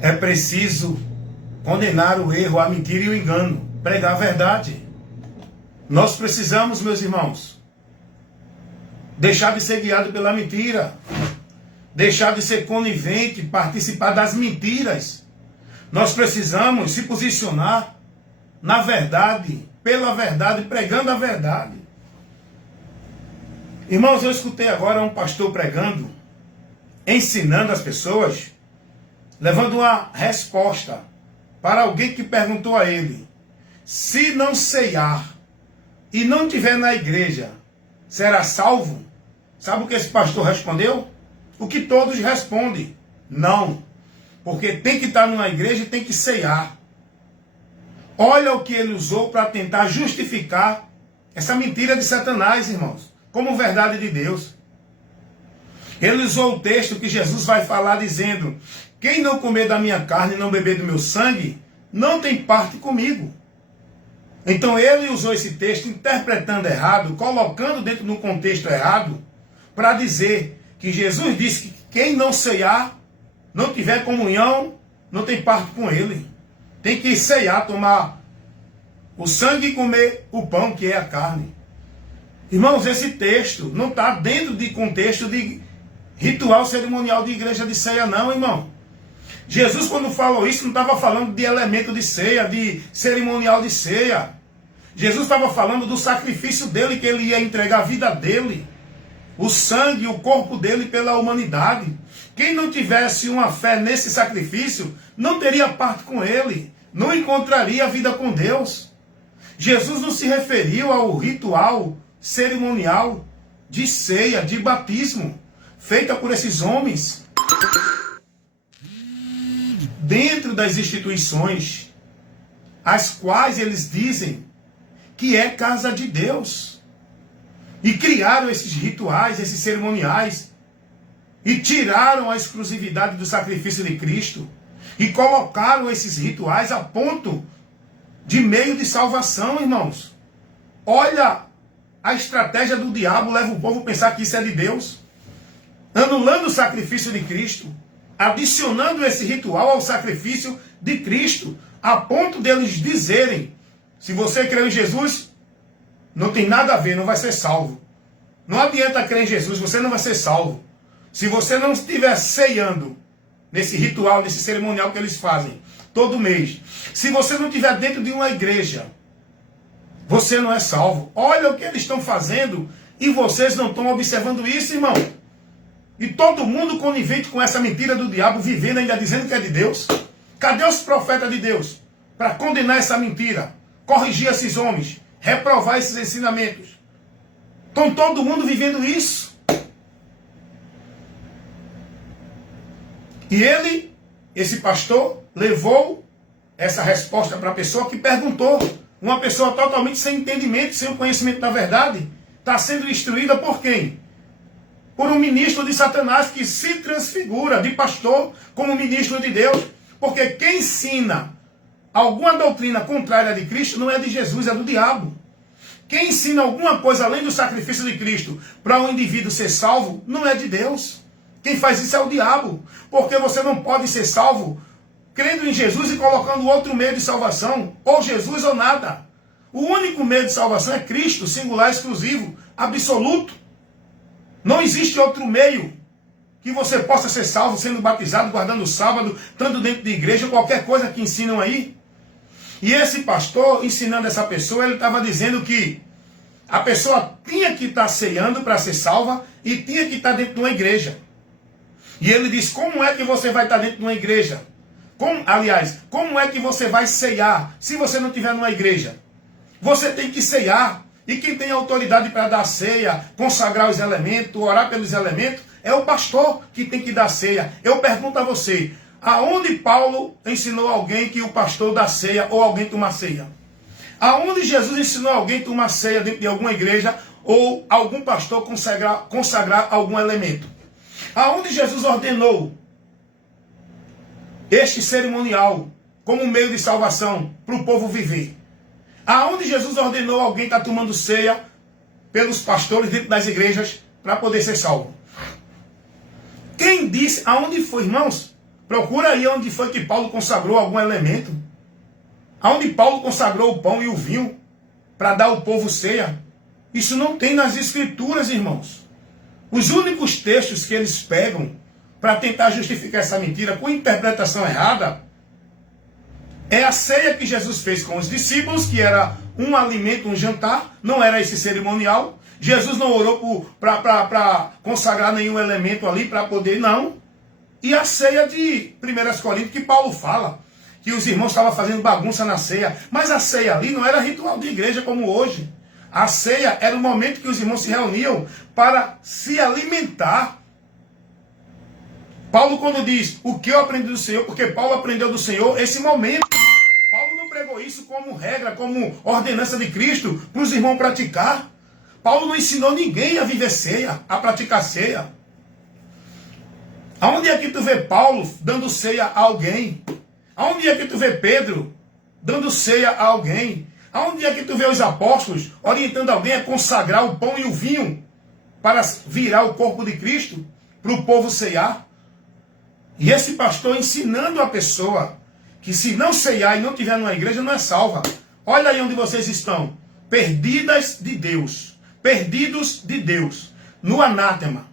É preciso condenar o erro, a mentira e o engano. Pregar a verdade. Nós precisamos, meus irmãos, deixar de ser guiado pela mentira. Deixar de ser conivente, participar das mentiras. Nós precisamos se posicionar na verdade, pela verdade, pregando a verdade. Irmãos, eu escutei agora um pastor pregando, ensinando as pessoas, levando uma resposta para alguém que perguntou a ele: se não ceiar e não estiver na igreja, será salvo? Sabe o que esse pastor respondeu? O que todos respondem: não. Porque tem que estar numa igreja e tem que ceiar. Olha o que ele usou para tentar justificar essa mentira de Satanás, irmãos, como verdade de Deus. Ele usou o texto que Jesus vai falar dizendo: quem não comer da minha carne e não beber do meu sangue, não tem parte comigo. Então ele usou esse texto interpretando errado, colocando dentro de um contexto errado, para dizer que Jesus disse que quem não ceiar, não tiver comunhão, não tem parte com ele. Tem que ceiar, tomar o sangue e comer o pão, que é a carne. Irmãos, esse texto não está dentro de contexto de ritual cerimonial de igreja de ceia, não, irmão. Jesus, quando falou isso, não estava falando de elemento de ceia, de cerimonial de ceia. Jesus estava falando do sacrifício dele, que ele ia entregar a vida dele, o sangue, o corpo dele pela humanidade. Quem não tivesse uma fé nesse sacrifício, não teria parte com ele, não encontraria a vida com Deus. Jesus não se referiu ao ritual cerimonial de ceia, de batismo, feita por esses homens dentro das instituições, as quais eles dizem que é casa de Deus. E criaram esses rituais, esses cerimoniais, e tiraram a exclusividade do sacrifício de Cristo, e colocaram esses rituais a ponto de meio de salvação, irmãos. Olha, a estratégia do diabo leva o povo a pensar que isso é de Deus, anulando o sacrifício de Cristo, adicionando esse ritual ao sacrifício de Cristo, a ponto deles dizerem: se você crê em Jesus, não tem nada a ver, não vai ser salvo. Não adianta crer em Jesus, você não vai ser salvo. Se você não estiver ceiando nesse ritual, nesse cerimonial que eles fazem todo mês, se você não estiver dentro de uma igreja, você não é salvo. Olha o que eles estão fazendo e vocês não estão observando isso, irmão. E todo mundo conivente com essa mentira do diabo, vivendo ainda dizendo que é de Deus. Cadê os profetas de Deus para condenar essa mentira, corrigir esses homens, reprovar esses ensinamentos? Estão todo mundo vivendo isso. E ele, esse pastor, levou essa resposta para a pessoa que perguntou. Uma pessoa totalmente sem entendimento, sem o conhecimento da verdade, está sendo instruída por quem? Por um ministro de Satanás que se transfigura de pastor como ministro de Deus. Porque quem ensina alguma doutrina contrária de Cristo não é de Jesus, é do diabo. Quem ensina alguma coisa além do sacrifício de Cristo para um indivíduo ser salvo não é de Deus. Quem faz isso é o diabo. Porque você não pode ser salvo crendo em Jesus e colocando outro meio de salvação, ou Jesus ou nada. O único meio de salvação é Cristo, singular, exclusivo, absoluto. Não existe outro meio que você possa ser salvo sendo batizado, guardando o sábado, estando dentro de igreja, qualquer coisa que ensinam aí. E esse pastor, ensinando essa pessoa, ele estava dizendo que a pessoa tinha que estar ceando para ser salva e tinha que estar dentro de uma igreja. E ele diz: como é que você vai estar dentro de uma igreja? Como é que você vai ceiar se você não estiver numa igreja? Você tem que ceiar. E quem tem autoridade para dar ceia, consagrar os elementos, orar pelos elementos, é o pastor que tem que dar ceia. Eu pergunto a você, aonde Paulo ensinou alguém que o pastor dá ceia ou alguém toma ceia? Aonde Jesus ensinou alguém a tomar ceia dentro de alguma igreja ou algum pastor consagrar algum elemento? Aonde Jesus ordenou este cerimonial como meio de salvação para o povo viver? Aonde Jesus ordenou alguém estar tomando ceia pelos pastores dentro das igrejas para poder ser salvo? Quem disse? Aonde foi, irmãos? Procura aí onde foi que Paulo consagrou algum elemento. Aonde Paulo consagrou o pão e o vinho para dar ao povo ceia. Isso não tem nas escrituras, irmãos. Os únicos textos que eles pegam para tentar justificar essa mentira com interpretação errada é a ceia que Jesus fez com os discípulos, que era um alimento, um jantar, não era esse cerimonial. Jesus não orou para consagrar nenhum elemento ali para poder, não. E a ceia de 1 Coríntios, que Paulo fala, que os irmãos estavam fazendo bagunça na ceia. Mas a ceia ali não era ritual de igreja como hoje. A ceia era o momento que os irmãos se reuniam para se alimentar. Paulo, quando diz o que eu aprendi do Senhor, porque Paulo aprendeu do Senhor esse momento. Paulo não pregou isso como regra, como ordenança de Cristo para os irmãos praticar. Paulo não ensinou ninguém a viver ceia, a praticar ceia. Aonde é que tu vê Paulo dando ceia a alguém? Aonde é que tu vê Pedro dando ceia a alguém? Aonde é que tu vê os apóstolos orientando alguém a consagrar o pão e o vinho para virar o corpo de Cristo para o povo ceiar? E esse pastor ensinando a pessoa que se não ceiar e não tiver numa igreja não é salva. Olha aí onde vocês estão. Perdidas de Deus. Perdidos de Deus. No anátema.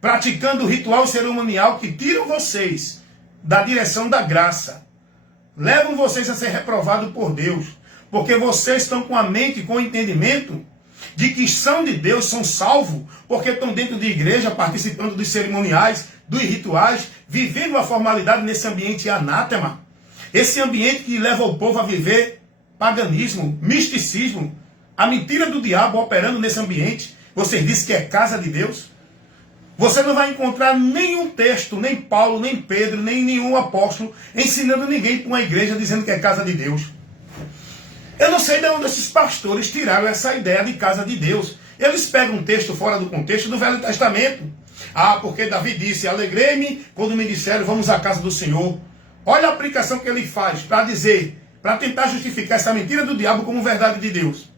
Praticando o ritual cerimonial que tiram vocês da direção da graça. Levam vocês a ser reprovados por Deus. Porque vocês estão com a mente, com o entendimento de que são de Deus, são salvos, porque estão dentro de igreja, participando dos cerimoniais, dos rituais, vivendo a formalidade nesse ambiente anátema. Esse ambiente que leva o povo a viver paganismo, misticismo, a mentira do diabo operando nesse ambiente. Vocês dizem que é casa de Deus? Você não vai encontrar nenhum texto, nem Paulo, nem Pedro, nem nenhum apóstolo ensinando ninguém para uma igreja dizendo que é casa de Deus. Eu não sei de onde esses pastores tiraram essa ideia de casa de Deus. Eles pegam um texto fora do contexto do Velho Testamento. Ah, porque Davi disse, alegrei-me quando me disseram, vamos à casa do Senhor. Olha a aplicação que ele faz para dizer, para tentar justificar essa mentira do diabo como verdade de Deus.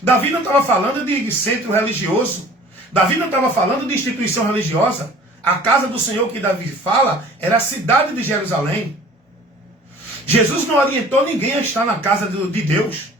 Davi não estava falando de centro religioso. Davi não estava falando de instituição religiosa. A casa do Senhor que Davi fala era a cidade de Jerusalém. Jesus não orientou ninguém a estar na casa de Deus.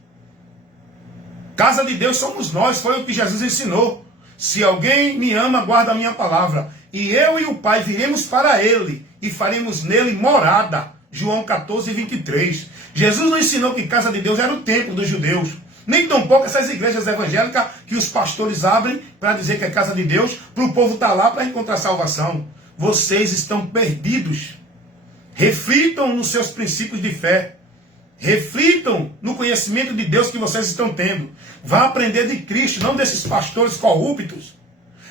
Casa de Deus somos nós, foi o que Jesus ensinou. Se alguém me ama, guarda a minha palavra. E eu e o Pai viremos para ele e faremos nele morada. João 14, 23. Jesus não ensinou que casa de Deus era o templo dos judeus. Nem tampouco essas igrejas evangélicas que os pastores abrem para dizer que é casa de Deus, para o povo estar lá para encontrar salvação. Vocês estão perdidos. Reflitam nos seus princípios de fé. Reflitam no conhecimento de Deus que vocês estão tendo. Vá aprender de Cristo, não desses pastores corruptos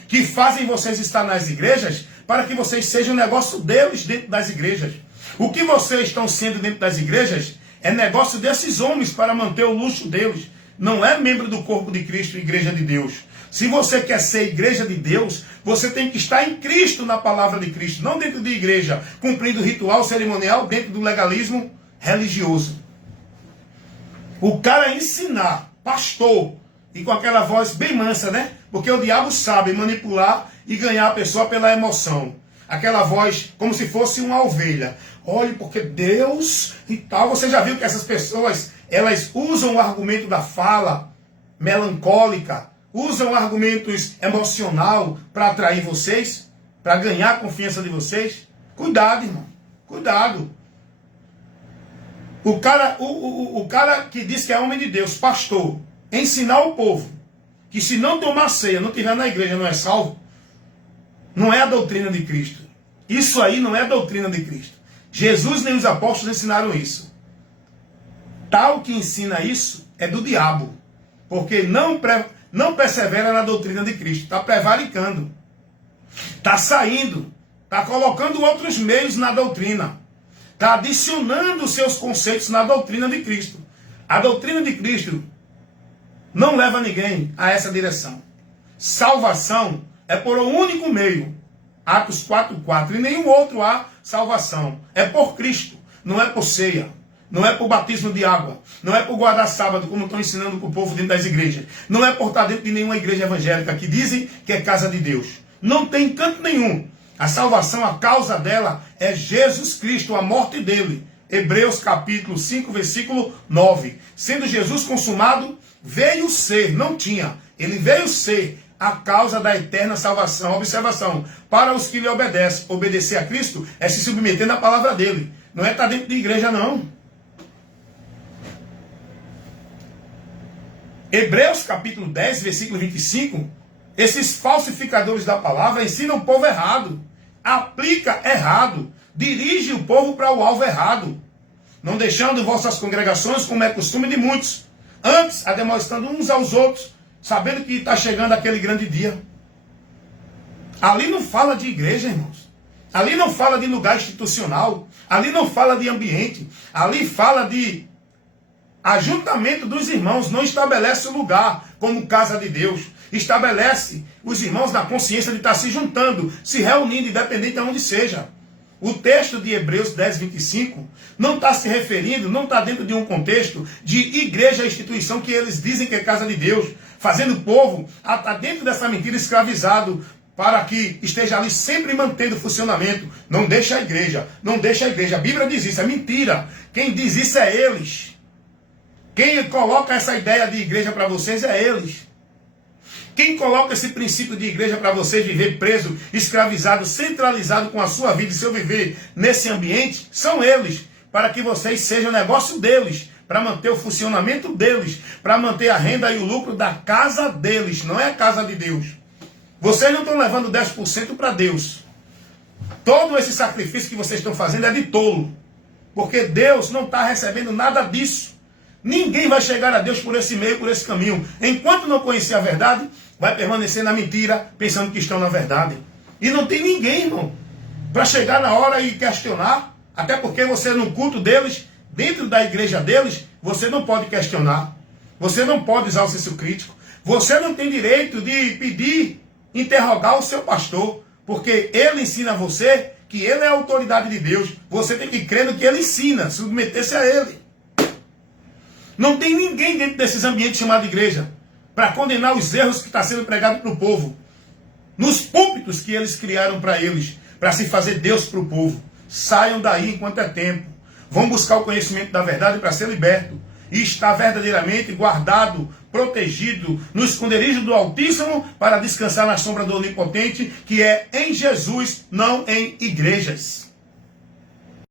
que fazem vocês estar nas igrejas para que vocês sejam negócio deles dentro das igrejas. O que vocês estão sendo dentro das igrejas é negócio desses homens para manter o luxo deles. Não é membro do corpo de Cristo, igreja de Deus. Se você quer ser igreja de Deus, você tem que estar em Cristo, na palavra de Cristo. Não dentro de igreja, cumprindo ritual cerimonial, dentro do legalismo religioso. O cara ensinar, pastor, e com aquela voz bem mansa, né? Porque o diabo sabe manipular e ganhar a pessoa pela emoção. Aquela voz como se fosse uma ovelha. Olhe, porque Deus e tal. Você já viu que essas pessoas, elas usam o argumento da fala melancólica, usam argumentos emocional para atrair vocês, para ganhar a confiança de vocês? Cuidado, irmão. Cuidado. O cara que diz que é homem de Deus, pastor, ensinar o povo que se não tomar ceia, não estiver na igreja, não é salvo, não é a doutrina de Cristo. Isso aí não é a doutrina de Cristo. Jesus nem os apóstolos ensinaram isso. Tal que ensina isso é do diabo. Porque não persevera na doutrina de Cristo. Está prevaricando. Está saindo. Está colocando outros meios na doutrina. Está adicionando seus conceitos na doutrina de Cristo. A doutrina de Cristo não leva ninguém a essa direção. Salvação é por um único meio. Atos 4:4. E nenhum outro há salvação. É por Cristo. Não é por ceia. Não é por batismo de água. Não é por guardar sábado, como estão ensinando para o povo dentro das igrejas. Não é por estar dentro de nenhuma igreja evangélica que dizem que é casa de Deus. Não tem canto nenhum. A salvação, a causa dela é Jesus Cristo, a morte dele. Hebreus capítulo 5, versículo 9. Sendo Jesus consumado, veio ser, não tinha, ele veio ser a causa da eterna salvação. Observação, para os que lhe obedecem. Obedecer a Cristo é se submeter na palavra dele. Não é estar dentro de igreja, não. Hebreus capítulo 10, versículo 25. Esses falsificadores da palavra ensinam o povo errado. Aplica errado. Dirige o povo para o alvo errado. Não deixando vossas congregações, como é costume de muitos. Antes, ademostrando uns aos outros, sabendo que está chegando aquele grande dia. Ali não fala de igreja, irmãos. Ali não fala de lugar institucional. Ali não fala de ambiente. Ali fala de ajuntamento dos irmãos. Não estabelece o lugar como casa de Deus. Estabelece os irmãos na consciência de estar se juntando, se reunindo, independente de onde seja. O texto de Hebreus 10, 25 não está se referindo, não está dentro de um contexto de igreja, instituição que eles dizem que é casa de Deus, fazendo o povo a estar dentro dessa mentira escravizado para que esteja ali sempre mantendo o funcionamento. Não deixa a igreja, não deixa a igreja. A Bíblia diz isso, é mentira. Quem diz isso é eles. Quem coloca essa ideia de igreja para vocês é eles. Quem coloca esse princípio de igreja para vocês viver preso, escravizado, centralizado com a sua vida e seu viver nesse ambiente, são eles, para que vocês sejam negócio deles, para manter o funcionamento deles, para manter a renda e o lucro da casa deles, não é a casa de Deus. Vocês não estão levando 10% para Deus. Todo esse sacrifício que vocês estão fazendo é de tolo, porque Deus não está recebendo nada disso. Ninguém vai chegar a Deus por esse meio, por esse caminho. Enquanto não conhecer a verdade, vai permanecer na mentira, pensando que estão na verdade. E não tem ninguém, irmão, para chegar na hora e questionar. Até porque você no culto deles, dentro da igreja deles, você não pode questionar. Você não pode usar o senso crítico. Você não tem direito de pedir, interrogar o seu pastor. Porque ele ensina a você que ele é a autoridade de Deus. Você tem que crer no que ele ensina, submeter-se a ele. Não tem ninguém dentro desses ambientes chamados igreja para condenar os erros que está sendo pregado para o povo. Nos púlpitos que eles criaram para eles, para se fazer Deus para o povo. Saiam daí enquanto é tempo. Vão buscar o conhecimento da verdade para ser liberto. E estar verdadeiramente guardado, protegido, no esconderijo do Altíssimo, para descansar na sombra do Onipotente, que é em Jesus, não em igrejas.